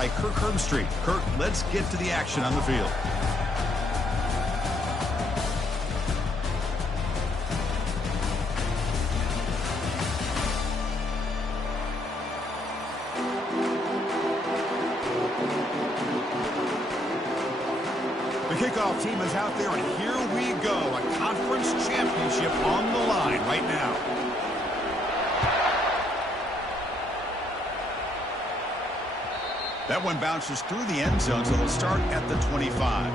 by Kirk Herbstreit. Kirk, let's get to the action on the field. The kickoff team is out there, and here we go. A conference championship on the line right now. That one bounces through the end zone, so they'll start at the 25.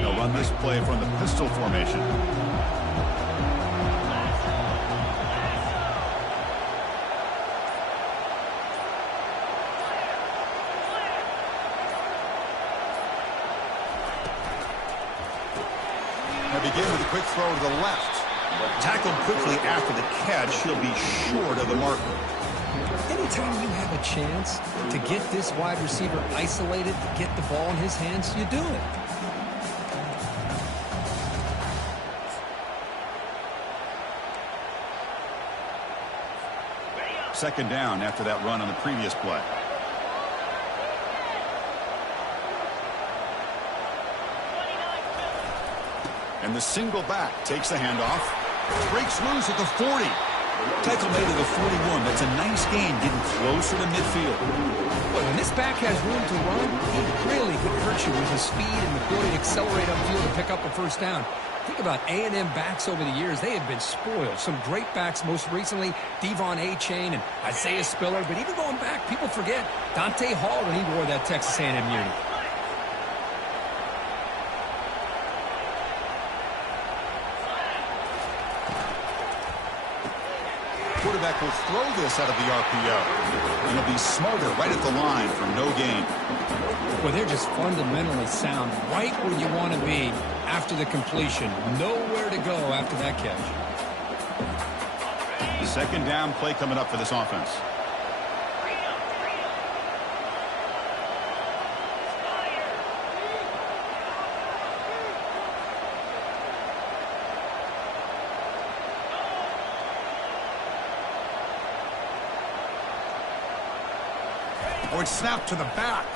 They'll run this play from the pistol formation. They begin with a quick throw to the left. Tackled quickly after the catch. He'll be short of the marker. Anytime you have a chance to get this wide receiver isolated, to get the ball in his hands, you do it. Second down after that run on the previous play. And the single back takes the handoff. Breaks loose at the 40. Tackle made at the 41. That's a nice gain, getting closer to midfield. But when this back has room to run, he really could hurt you with his speed and the ability to accelerate upfield to pick up a first down. Think about A&M backs over the years. They have been spoiled. Some great backs, most recently Devon A-Chain and Isaiah Spiller. But even going back, people forget Dante Hall when he wore that Texas A&M unit. Quarterback will throw this out of the RPO. And he'll be smarter right at the line for no gain. Well, they're just fundamentally sound, right where you want to be after the completion. Nowhere to go after that catch. Second down play coming up for this offense. Oh, it's snapped to the back.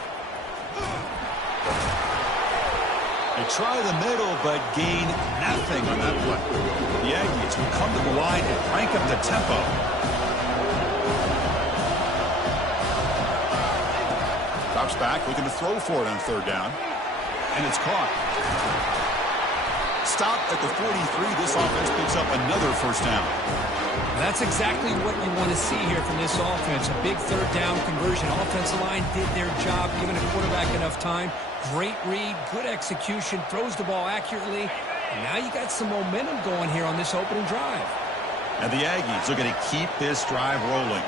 They try the middle, but gain nothing on that play. The Aggies will come to the line and crank up the tempo. Drops back, looking to throw for it on third down. And it's caught. Stop at the 43. This offense picks up another first down. That's exactly what you want to see here from this offense. A big third down conversion. Offensive line did their job, giving a quarterback enough time. Great read, good execution, throws the ball accurately. And now you got some momentum going here on this opening drive. And the Aggies are going to keep this drive rolling.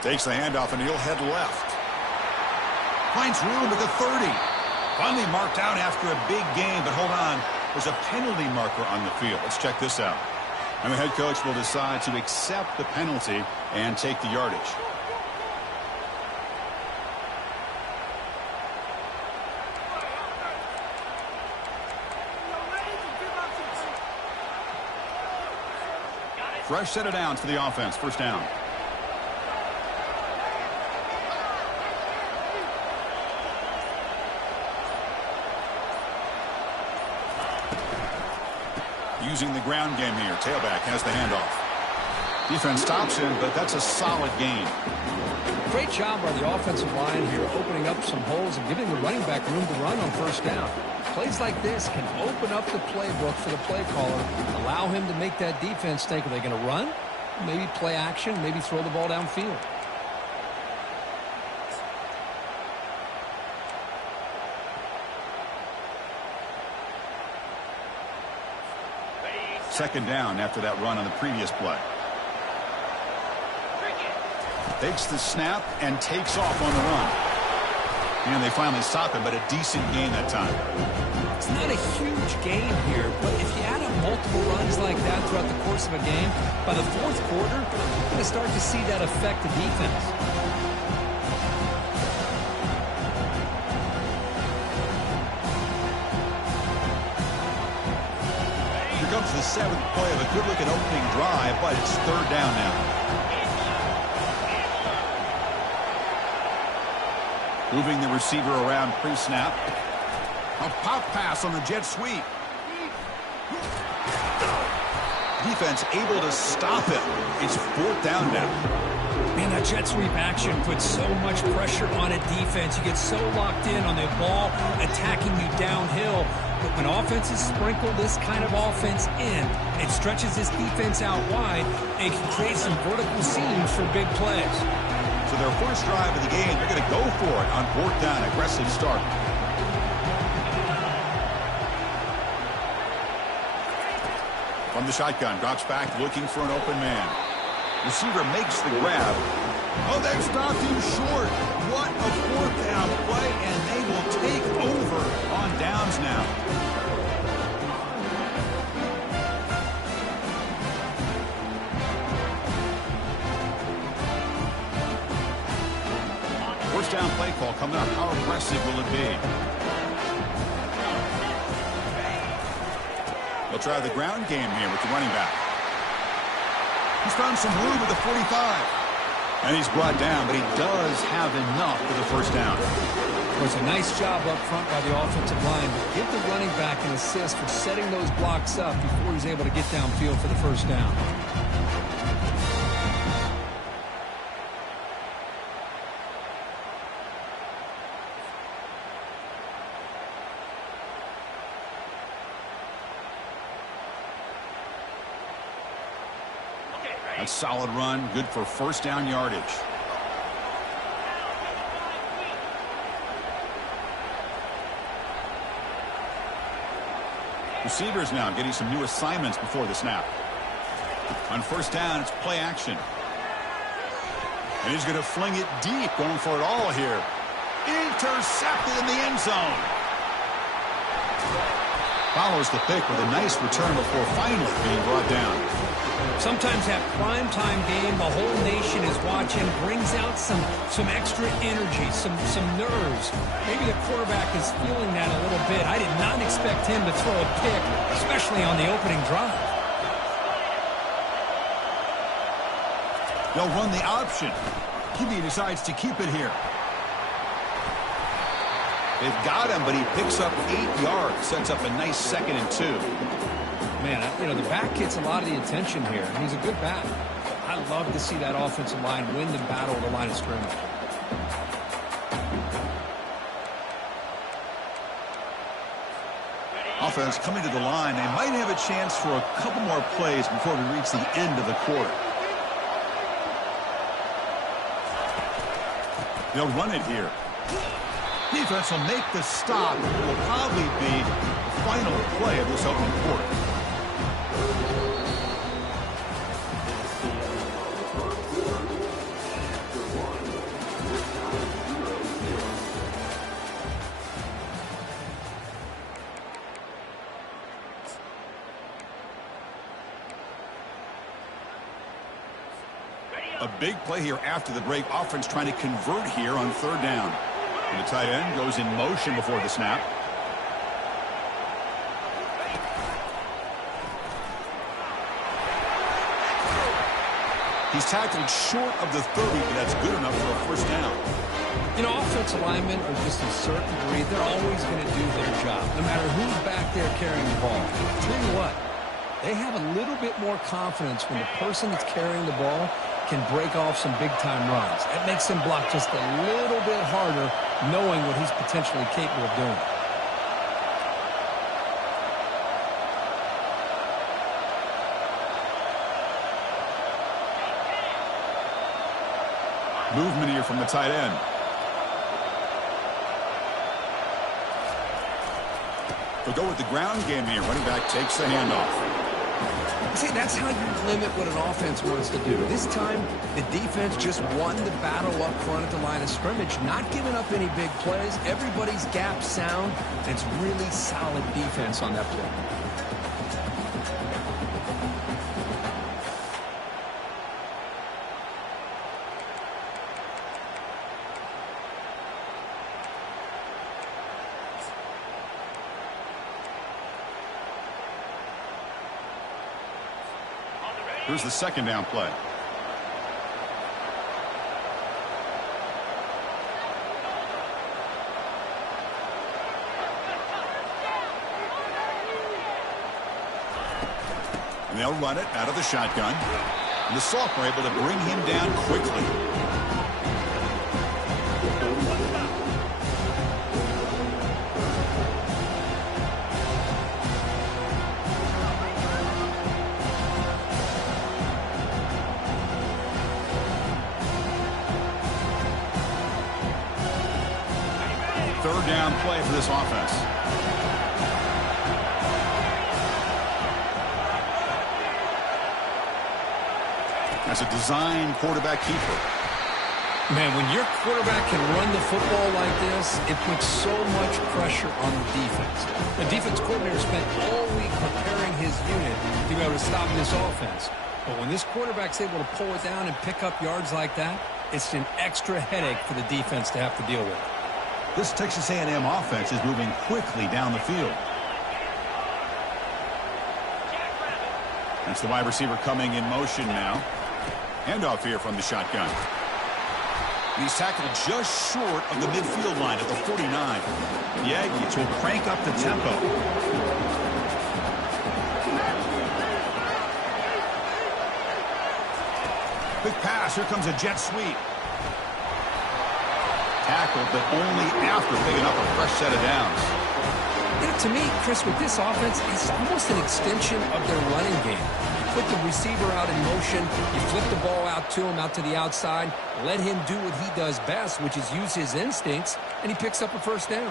Takes the handoff, and he'll head left. Finds room at the 30. Finally marked out after a big gain, but hold on. There's a penalty marker on the field. Let's check this out. And the head coach will decide to accept the penalty and take the yardage. Fresh set of downs for the offense. First down. Using the ground game here. Tailback has the handoff. Defense stops him, but that's a solid gain. Great job by the offensive line here, opening up some holes and giving the running back room to run on first down. Plays like this can open up the playbook for the play caller, allow him to make that defense think, are they going to run? Maybe play action, maybe throw the ball downfield. Second down after that run on the previous play. Takes the snap and takes off on the run. And they finally stop him, but a decent gain that time. It's not a huge gain here, but if you add up multiple runs like that throughout the course of a game, by the fourth quarter, you're going to start to see that affect the defense. Here comes the seventh play of a good-looking opening drive, but it's third down now. Moving the receiver around pre-snap. A pop pass on the jet sweep. Defense able to stop it. It's fourth down now. Man, that jet sweep action puts so much pressure on a defense. You get so locked in on the ball attacking you downhill. But when offenses sprinkle this kind of offense in, it stretches this defense out wide and can create some vertical seams for big plays. So their first drive of the game, they're going to go for it on fourth down. Aggressive start. From the shotgun, drops back looking for an open man. Receiver makes the grab. Oh, they've stopped him short. What a fourth down play, and they will take over on downs now. First down play call coming up. How aggressive will it be? They'll try the ground game here with the running back. He's found some room at the 45. And he's brought down, but he does have enough for the first down. It was a nice job up front by the offensive line, but give the running back an assist for setting those blocks up before he's able to get downfield for the first down. A solid run, good for first down yardage. Receivers now getting some new assignments before the snap. On first down, it's play action. And he's going to fling it deep, going for it all here. Intercepted in the end zone. Follows the pick with a nice return before finally being brought down. Sometimes that primetime game, the whole nation is watching, brings out some extra energy, some nerves. Maybe the quarterback is feeling that a little bit. I did not expect him to throw a pick, especially on the opening drive. They'll run the option. He decides to keep it here. They've got him, but he picks up 8 yards, sets up a nice 2nd and 2. Man, you know, the back gets a lot of the attention here. He's a good back. I love to see that offensive line win the battle of the line of scrimmage. Offense coming to the line. They might have a chance for a couple more plays before we reach the end of the quarter. They'll run it here. Defense will make the stop. It will probably be the final play of this opening quarter. A big play here after the break. Offense trying to convert here on third down. And the tight end goes in motion before the snap. He's tackled short of the 30, but that's good enough for a first down. You know, offensive linemen are just a certain breed. They're always going to do their job, no matter who's back there carrying the ball. I'll tell you what, they have a little bit more confidence when the person that's carrying the ball can break off some big-time runs. It makes him block just a little bit harder, knowing what he's potentially capable of doing. Movement here from the tight end. They'll go with the ground game here. Running back takes the handoff. See, that's how you limit what an offense wants to do. This time, the defense just won the battle up front at the line of scrimmage, not giving up any big plays. Everybody's gap sound, and it's really solid defense on that play. Here's the second down play. And they'll run it out of the shotgun. And the Soft were able to bring him down quickly. Third down play for this offense. As a design quarterback keeper. Man, when your quarterback can run the football like this, it puts so much pressure on the defense. The defense coordinator spent all week preparing his unit to be able to stop this offense. But when this quarterback's able to pull it down and pick up yards like that, it's an extra headache for the defense to have to deal with. This Texas A&M offense is moving quickly down the field. That's the wide receiver coming in motion now. Handoff here from the shotgun. He's tackled just short of the midfield line at the 49. The Aggies will crank up the tempo. Quick pass. Here comes a jet sweep. Tackled, but only after picking up a fresh set of downs. You know, to me, Chris, with this offense, it's almost an extension of their running game. You put the receiver out in motion, you flip the ball out to him, out to the outside, let him do what he does best, which is use his instincts, and he picks up a first down.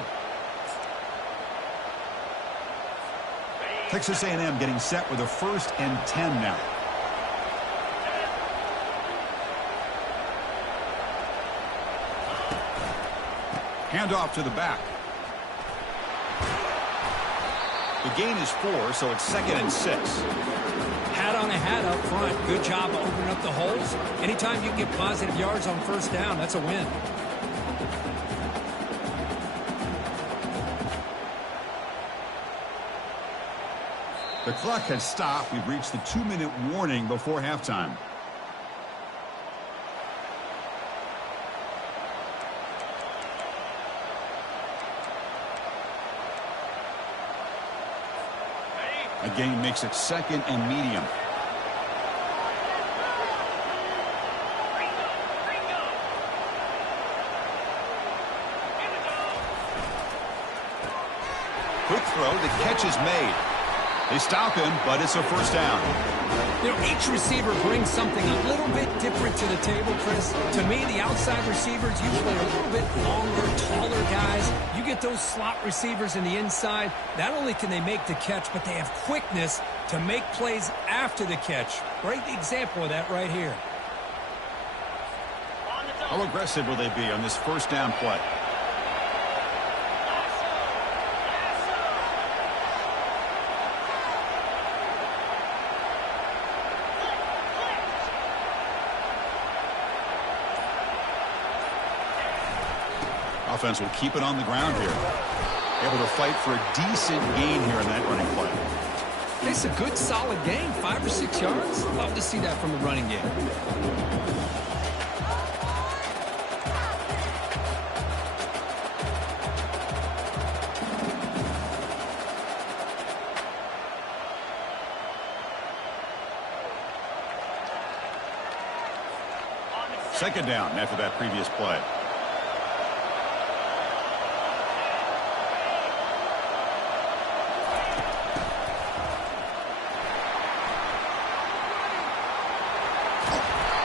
Texas A&M getting set with a 1st and 10 now. Handoff to the back. The gain is 4, so it's 2nd and 6. Hat on a hat up front. Good job of opening up the holes. Anytime you can get positive yards on first down, that's a win. The clock has stopped. We've reached the 2-minute warning before halftime. A gain makes it 2nd and medium. Quick throw. The catch is made. They stop him, but it's a first down. You know, each receiver brings something a little bit different to the table, Chris. To me, the outside receivers usually are a little bit longer, taller guys. You get those slot receivers in the inside, not only can they make the catch, but they have quickness to make plays after the catch. Great example of that right here. How aggressive will they be on this first down play? Offense will keep it on the ground here. Able to fight for a decent gain here in that running play. It's a good, solid gain, 5 or 6 yards. Love to see that from the running game. Second down after that previous play.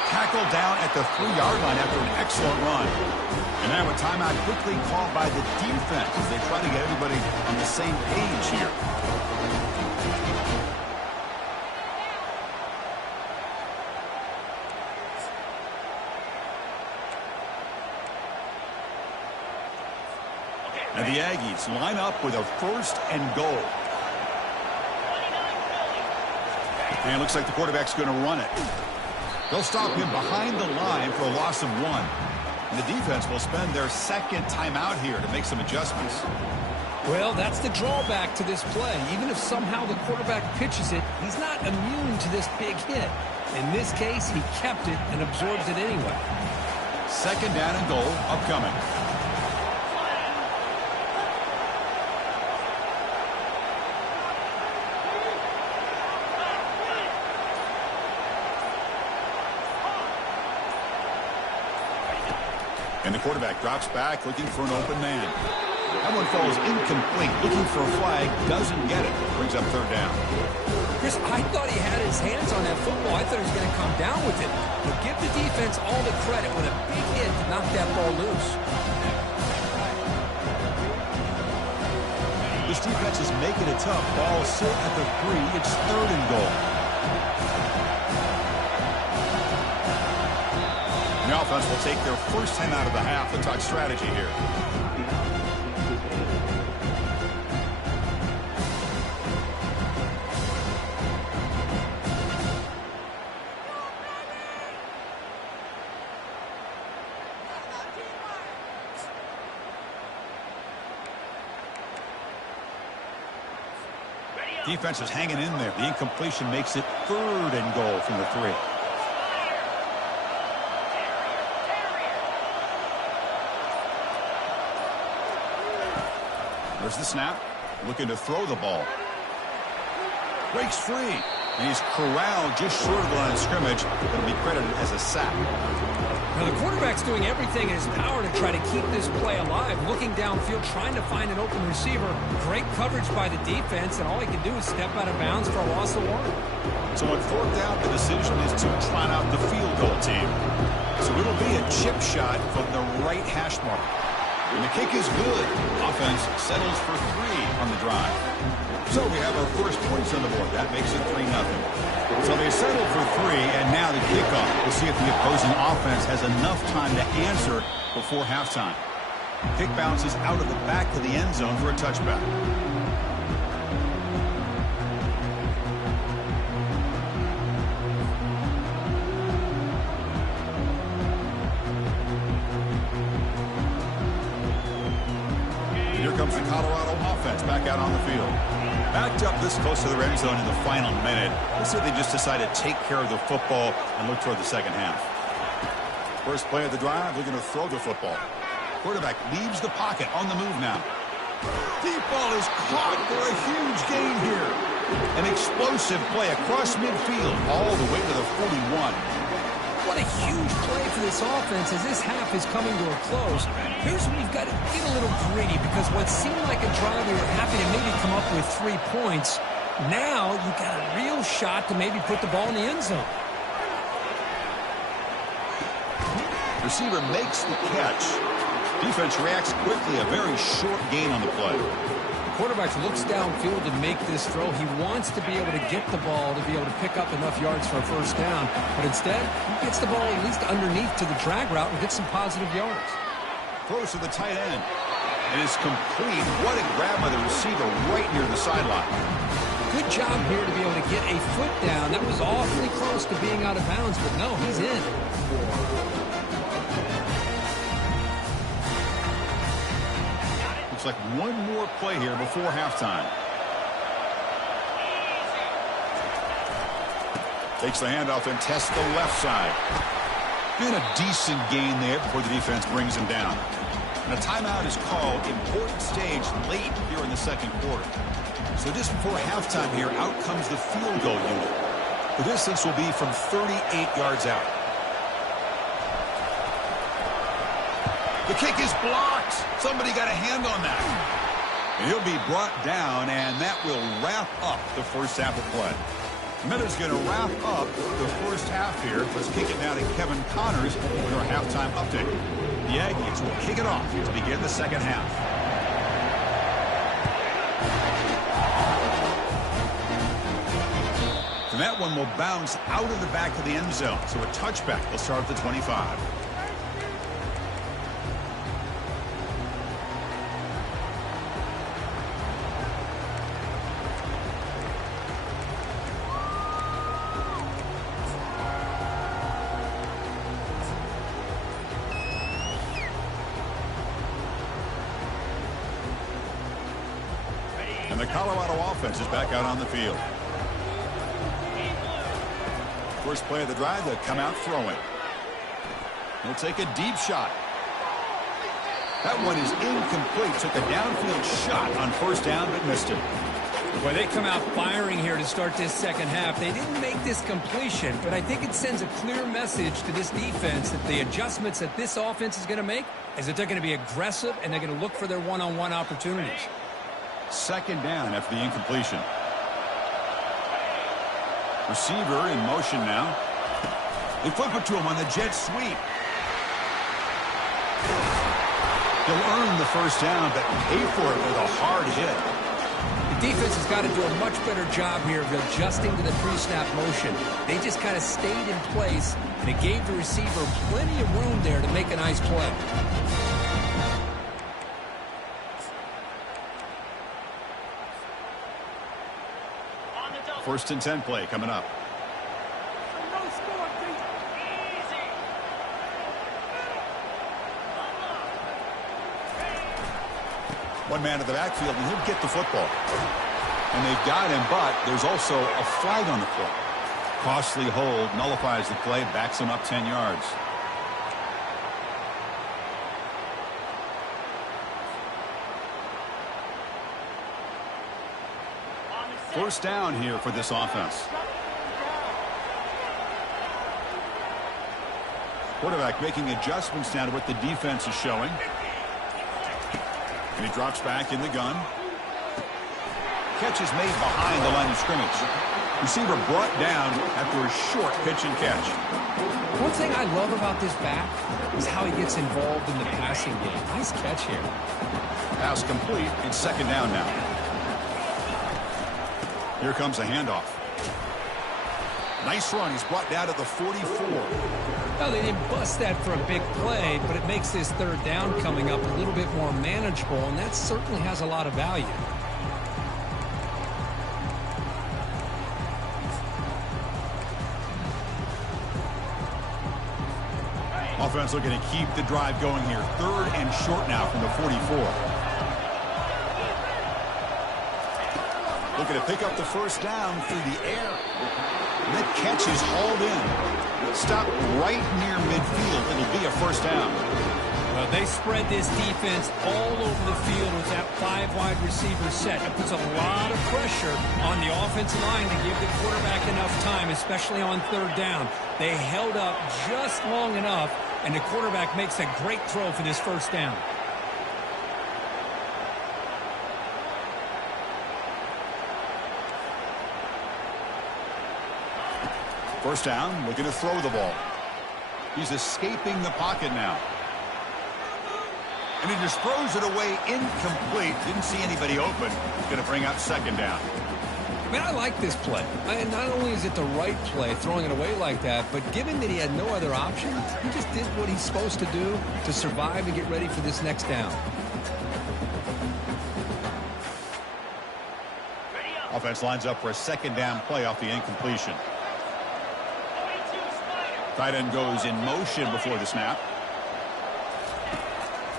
Tackled down at the 3-yard line after an excellent run. And now a timeout quickly called by the defense as they try to get everybody on the same page here. And the Aggies line up with a 1st and goal. And it looks like the quarterback's going to run it. They'll stop him behind the line for a loss of 1. And the defense will spend their 2nd timeout here to make some adjustments. Well, that's the drawback to this play. Even if somehow the quarterback pitches it, he's not immune to this big hit. In this case, he kept it and absorbed it anyway. 2nd down and goal upcoming. And the quarterback drops back looking for an open man. That one falls incomplete. Looking for a flag. Doesn't get it. Brings up 3rd down. Chris, I thought he had his hands on that football. I thought he was going to come down with it. But give the defense all the credit with a big hit to knock that ball loose. This defense is making it tough. Ball still at the 3. It's 3rd and goal. The offense will take their first 10 out of the half. The talk strategy here. Defense is hanging in there. The incompletion makes it 3rd and goal from the 3. There's the snap. Looking to throw the ball. Breaks free. And he's corralled just short of the line of scrimmage. It'll be credited as a sack. Now, the quarterback's doing everything in his power to try to keep this play alive. Looking downfield, trying to find an open receiver. Great coverage by the defense, and all he can do is step out of bounds for a loss of 1. So on 4th down, the decision is to trot out the field goal team. So it'll be a chip shot from the right hash mark. And the kick is good. Offense settles for 3 on the drive. So we have our first points on the board. That makes it 3-0. So they settle for 3, and now the kickoff. We'll see if the opposing offense has enough time to answer before halftime. Kick bounces out of the back of the end zone for a touchback. Comes the Colorado offense back out on the field. Backed up this close to the red zone in the final minute. Looks like they just decided to take care of the football and look toward the 2nd half. First play of the drive, they're going to throw the football. Quarterback leaves the pocket on the move now. Deep ball is caught for a huge gain here. An explosive play across midfield all the way to the 41. What a huge play for this offense as this half is coming to a close. Here's where you've got to get a little greedy because what seemed like a drive we were happy to maybe come up with 3 points, now you've got a real shot to maybe put the ball in the end zone. Receiver makes the catch. Defense reacts quickly. A very short gain on the play. Quarterback looks downfield to make this throw. He wants to be able to get the ball to be able to pick up enough yards for a first down. But instead, he gets the ball at least underneath to the drag route and gets some positive yards. Throws to the tight end. It is complete. What a grab by the receiver right near the sideline. Good job here to be able to get a foot down. That was awfully close to being out of bounds, but no, he's in. Looks like one more play here before halftime. Takes the handoff and tests the left side. Been a decent gain there before the defense brings him down. And a timeout is called. Important stage late here in the 2nd quarter. So just before halftime here, out comes the field goal unit. The distance will be from 38 yards out. The kick is blocked. Somebody got a hand on that. And he'll be brought down, and that will wrap up the first half of play. Miller's going to wrap up the first half here. Let's kick it now to Kevin Connors with our halftime update. The Aggies will kick it off to begin the 2nd half. And that one will bounce out of the back of the end zone. So a touchback will start at the 25. And the Colorado offense is back out on the field. First play of the drive, they'll come out throwing. He'll take a deep shot. That one is incomplete. Took a downfield shot on first down, but missed it. Well, they come out firing here to start this second half. They didn't make this completion, but I think it sends a clear message to this defense that the adjustments that this offense is going to make is that they're going to be aggressive and they're going to look for their one-on-one opportunities. Second down after the incompletion. Receiver in motion now. They flip it to him on the jet sweep. He'll earn the first down, but pay for it with a hard hit. The defense has got to do a much better job here of adjusting to the pre-snap motion. They just kind of stayed in place, and it gave the receiver plenty of room there to make a nice play. First and 10 play coming up. One man in the backfield, and he'll get the football. And they've got him, but there's also a flag on the play. Costly hold, nullifies the play, backs him up 10 yards. First down here for this offense. Quarterback making adjustments now to what the defense is showing. And he drops back in the gun. Catch is made behind the line of scrimmage. Receiver brought down after a short pitch and catch. One thing I love about this back is how he gets involved in the passing game. Nice catch here. Pass complete. It's second down now. Here comes a handoff. Nice run. He's brought down to the 44. Well, they didn't bust that for a big play, but it makes this third down coming up a little bit more manageable, and that certainly has a lot of value. Offense looking to keep the drive going here. Third and short now from the 44. Looking to pick up the first down through the air. And that catch is hauled in. Stopped right near midfield. It'll be a first down. Well, they spread this defense all over the field with that 5-wide receiver set. It puts a lot of pressure on the offensive line to give the quarterback enough time, especially on third down. They held up just long enough, and the quarterback makes a great throw for this first down. First down, looking to throw the ball. He's escaping the pocket now. And he just throws it away incomplete. Didn't see anybody open. Going to bring up second down. Man, I like this play. And not only is it the right play, throwing it away like that, but given that he had no other option, he just did what he's supposed to do to survive and get ready for this next down. Offense lines up for a second down play off the incompletion. Tight end goes in motion before the snap.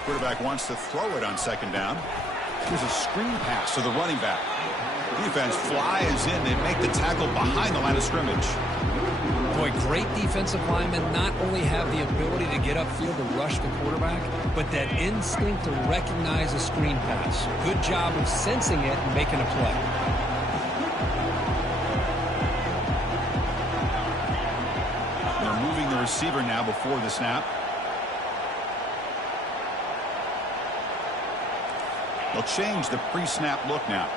Quarterback wants to throw it on second down. Here's a screen pass to the running back. Defense flies in. They make the tackle behind the line of scrimmage. Boy, great defensive linemen not only have the ability to get upfield to rush the quarterback, but that instinct to recognize a screen pass. Good job of sensing it and making a play. Receiver now before the snap. They'll change the pre-snap look now.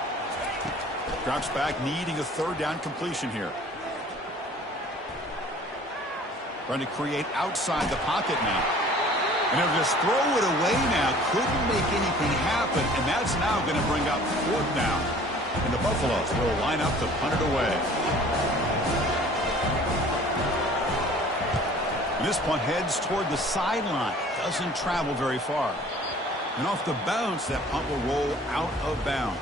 Drops back, needing a third down completion here. Trying to create outside the pocket now. And they'll just throw it away now. Couldn't make anything happen, and that's now going to bring up fourth down. And the Buffaloes will line up to punt it away. This punt heads toward the sideline. Doesn't travel very far. And off the bounce, that punt will roll out of bounds.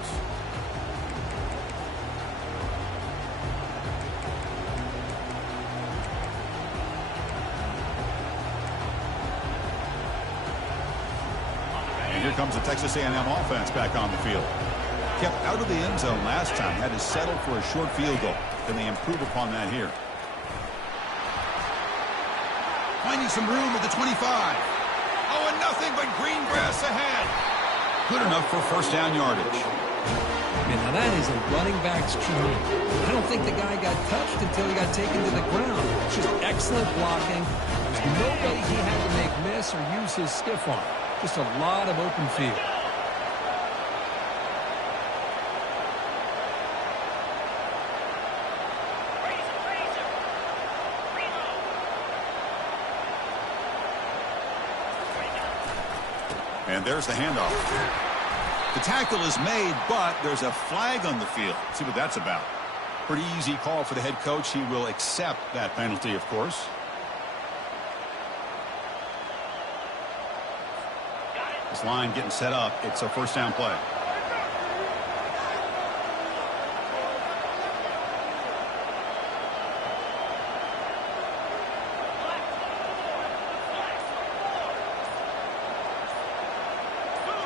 And here comes the Texas A&M offense back on the field. kept out of the end zone last time, had to settle for a short field goal. Can they improve upon that here? Finding some room at the 25. Oh, and nothing but green grass ahead. Good enough for first down yardage. Man, now that is a running back's dream. I don't think the guy got touched until he got taken to the ground. Just excellent blocking. There's nobody he had to make miss or use his stiff arm. Just a lot of open field. And there's the handoff. The tackle is made, but there's a flag on the field. Let's see what that's about. Pretty easy call for the head coach. He will accept that penalty, of course. This line getting set up. It's a first down play.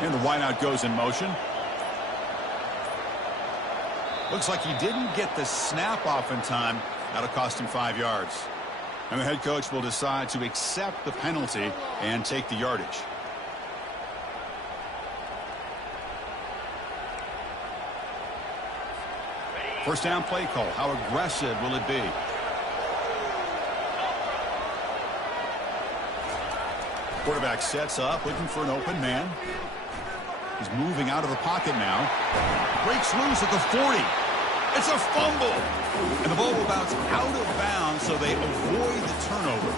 And the wideout goes in motion. Looks like he didn't get the snap off in time. That'll cost him 5 yards. And the head coach will decide to accept the penalty and take the yardage. First down play call. How aggressive will it be? Quarterback sets up, looking for an open man. He's moving out of the pocket now. Breaks loose at the 40. It's a fumble. And the ball will bounce out of bounds, so they avoid the turnover.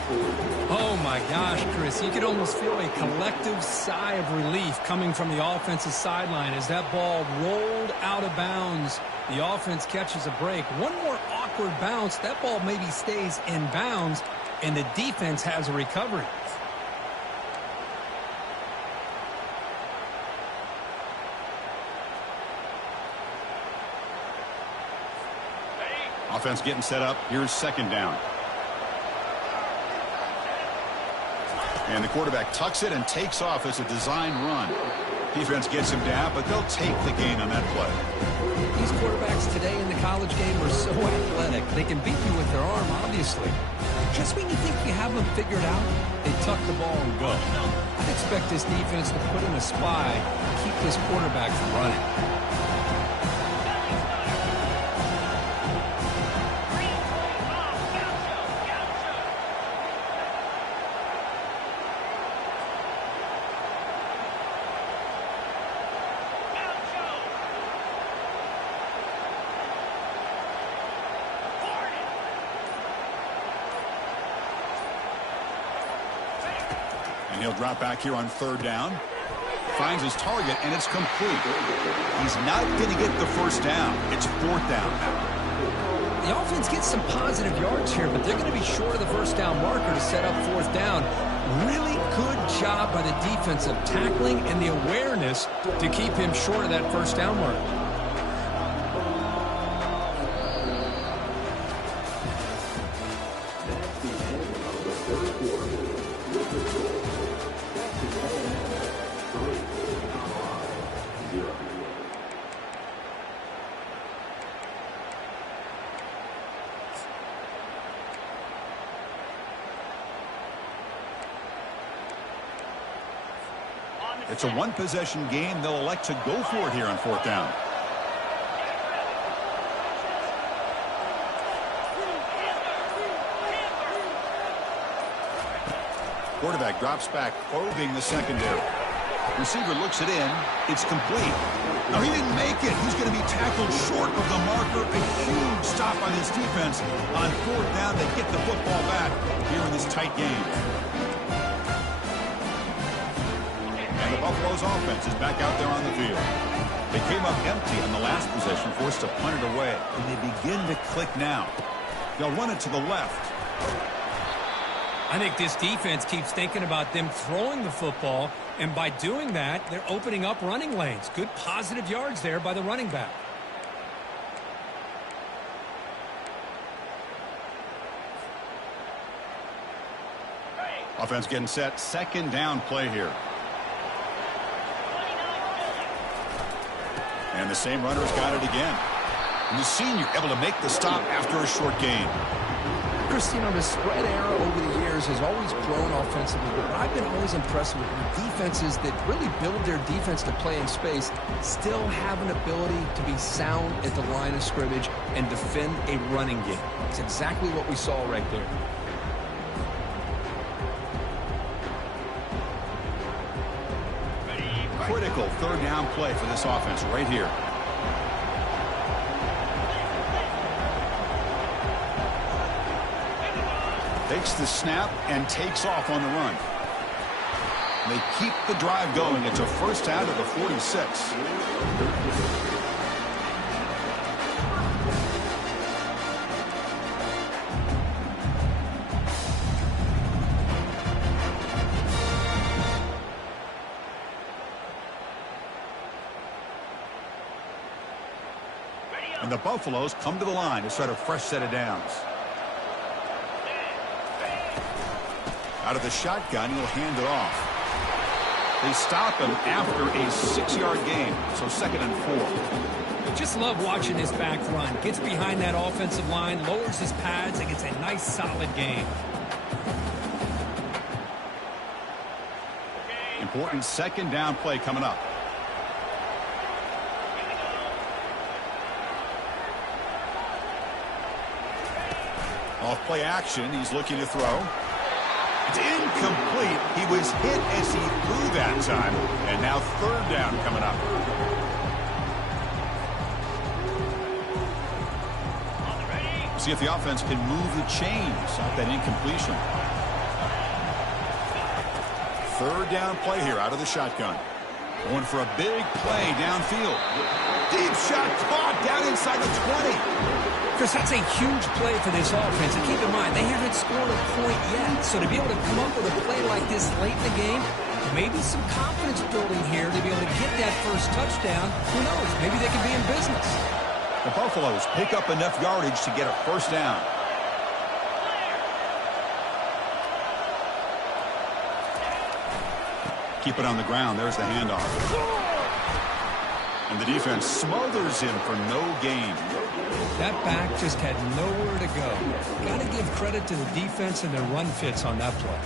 Oh, my gosh, Chris. You could almost feel a collective sigh of relief coming from the offensive sideline as that ball rolled out of bounds. The offense catches a break. One more awkward bounce. That ball maybe stays in bounds, and the defense has a recovery. Offense getting set up. Here's second down. And the quarterback tucks it and takes off as a design run. Defense gets him down, but they'll take the gain on that play. These quarterbacks today in the college game are so athletic. They can beat you with their arm, obviously. Just when you think you have them figured out, they tuck the ball and go. I'd expect this defense to put in a spy and keep this quarterback from running. And he'll drop back here on third down. Finds his target, and it's complete. He's not going to get the first down. It's fourth down now. The offense gets some positive yards here, but they're going to be short of the first down marker to set up fourth down. Really good job by the defense of tackling and the awareness to keep him short of that first down marker. It's a one-possession game. They'll elect to go for it here on fourth down. Quarterback drops back, probing the secondary. Receiver looks it in. It's complete. No, he didn't make it. He's going to be tackled short of the marker. A huge stop on his defense. On fourth down, they get the football back here in this tight game. And the Buffalo's offense is back out there on the field. They came up empty on the last possession, forced to punt it away. And they begin to click now. They'll run it to the left. I think this defense keeps thinking about them throwing the football, and by doing that, they're opening up running lanes. Good positive yards there by the running back. Offense getting set. Second down play here. And the same runner's got it again. And the senior able to make the stop after a short gain. Chris, you know, the spread era over the years has always grown offensively, but I've been always impressed with defenses that really build their defense to play in space, still have an ability to be sound at the line of scrimmage and defend a running game. It's exactly what we saw right there. Critical third down play for this offense right here. Takes the snap and takes off on the run. They keep the drive going. It's a first down to the 46. And the Buffaloes come to the line to start a fresh set of downs. Out of the shotgun, he'll hand it off. They stop him after a 6-yard gain, so 2nd and 4. Just love watching this back run. Gets behind that offensive line, lowers his pads, and gets a nice, solid gain. Important 2nd down play coming up. Off play action, he's looking to throw. It's incomplete. He was hit as he threw that time. And now 3rd down coming up. See if the offense can move the chains off that incompletion. 3rd down play here out of the shotgun. Going for a big play downfield. Deep shot caught down inside the 20. Chris, that's a huge play for this offense. And keep in mind, they haven't scored a point yet. So to be able to come up with a play like this late in the game, maybe some confidence building here to be able to get that first touchdown. Who knows? Maybe they could be in business. The Buffaloes pick up enough yardage to get a first down. Keep it on the ground. There's the handoff. And the defense smothers him for no gain. That back just had nowhere to go. Got to give credit to the defense and their run fits on that play.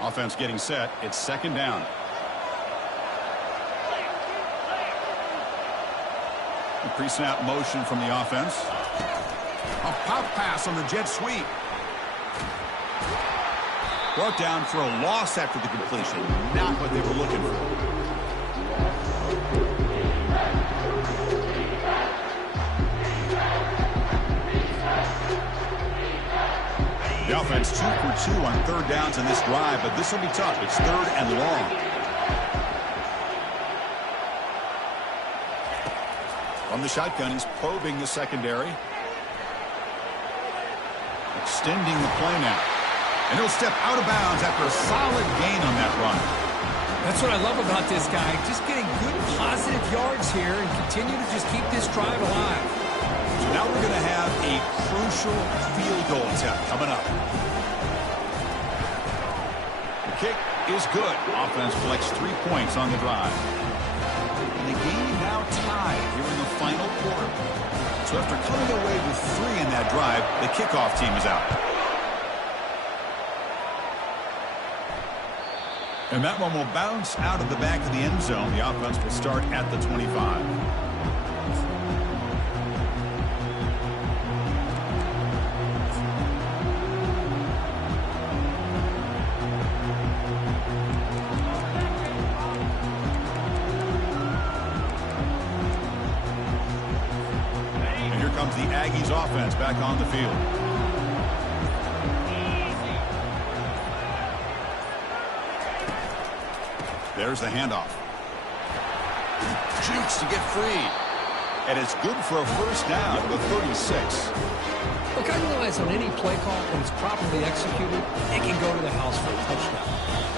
Offense getting set. It's 2nd down. The pre-snap motion from the offense. A pop pass on the jet sweep. Brought down for a loss after the completion. Not what they were looking for. The offense 2 for 2 on 3rd downs in this drive, but this will be tough. It's 3rd and long. From the shotgun, he's probing the secondary. Extending the play now. And he'll step out of bounds after a solid gain on that run. That's what I love about this guy. Just getting good positive yards here and continue to just keep this drive alive. So now we're going to have a crucial field goal attempt coming up. The kick is good. Offense collects 3 points on the drive. And the game now tied here in the final quarter. So after coming away with 3 in that drive, the kickoff team is out. And that one will bounce out of the back of the end zone. The offense will start at the 25. And here comes the Aggies offense back on the field. There's the handoff. Jukes to get free. And it's good for a first down to the 36. Look, I realize on any play call, when it's properly executed, it can go to the house for a touchdown.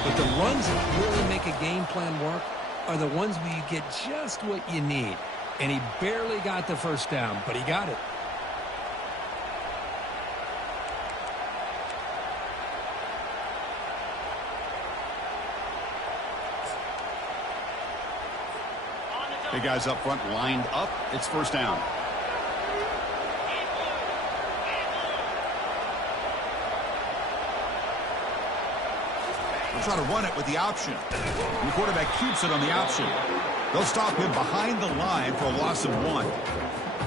But the runs that really make a game plan work are the ones where you get just what you need. And he barely got the first down, but he got it. Hey, guys up front lined up. It's first down. They'll try to run it with the option. And the quarterback keeps it on the option. They'll stop him behind the line for a loss of 1.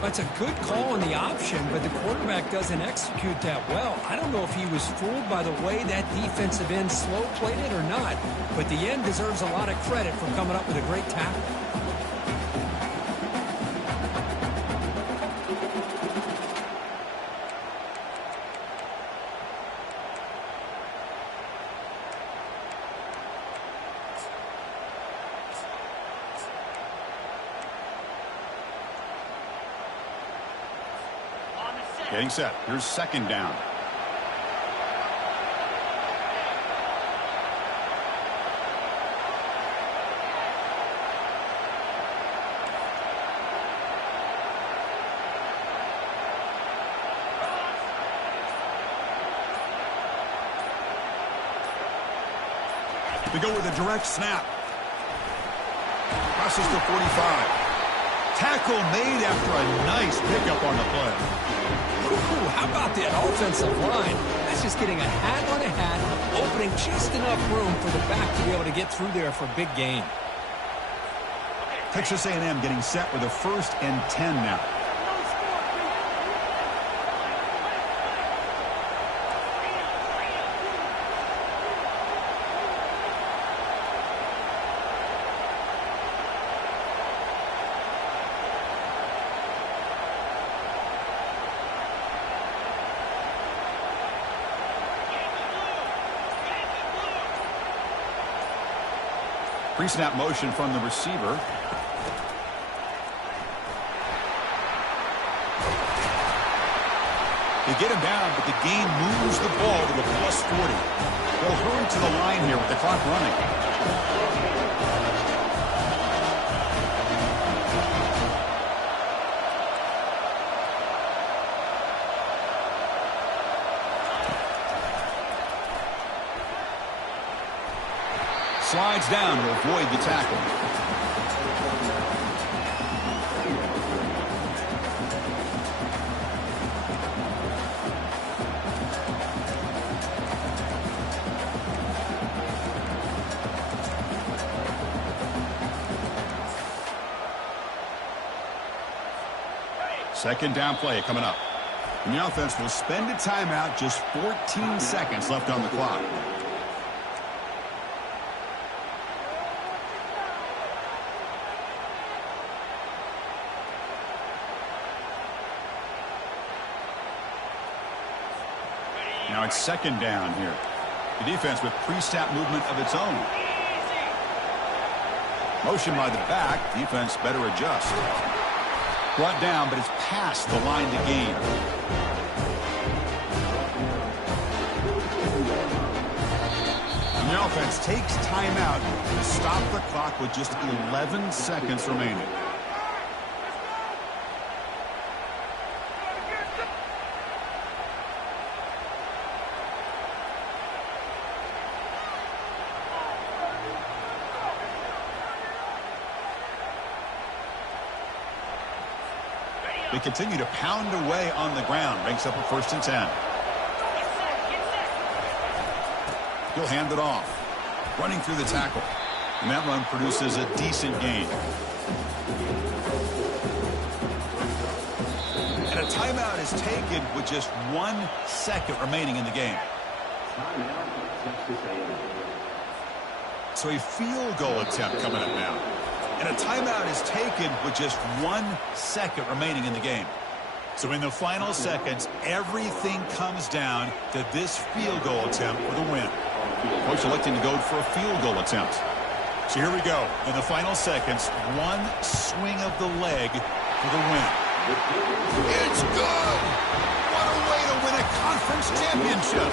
That's a good call on the option, but the quarterback doesn't execute that well. I don't know if he was fooled by the way that defensive end slow played it or not, but the end deserves a lot of credit for coming up with a great tackle. Getting set. Here's second down. They go with a direct snap. Crosses to 45. Tackle made after a nice pickup on the play. Ooh, how about that offensive line? That's just getting a hat on a hat, opening just enough room for the back to be able to get through there for a big gain. Texas A&M getting set with a 1st and 10 now. Pre-snap motion from the receiver. They get him down, but the game moves the ball to the +40. They'll hurry to the line here with the clock running. Slides down to avoid the tackle. Second down play coming up. And the offense will spend a timeout, just 14 seconds left on the clock. Now it's second down here. The defense with pre-snap movement of its own. Motion by the back. Defense better adjust. Brought down, but it's past the line to gain. And the offense takes timeout to stop the clock with just 11 seconds remaining. They continue to pound away on the ground. Ranks up at 1st and 10. He'll hand it off. Running through the tackle. And that run produces a decent gain. And a timeout is taken with just 1 second remaining in the game. So a field goal attempt coming up now. And a timeout is taken with just 1 second remaining in the game. So in the final seconds, everything comes down to this field goal attempt for the win. Coach electing to go for a field goal attempt. So here we go. In the final seconds, 1 swing of the leg for the win. It's good! What a way to win a conference championship!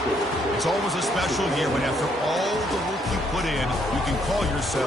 It's always a special year when after all the work you put in, you can call yourself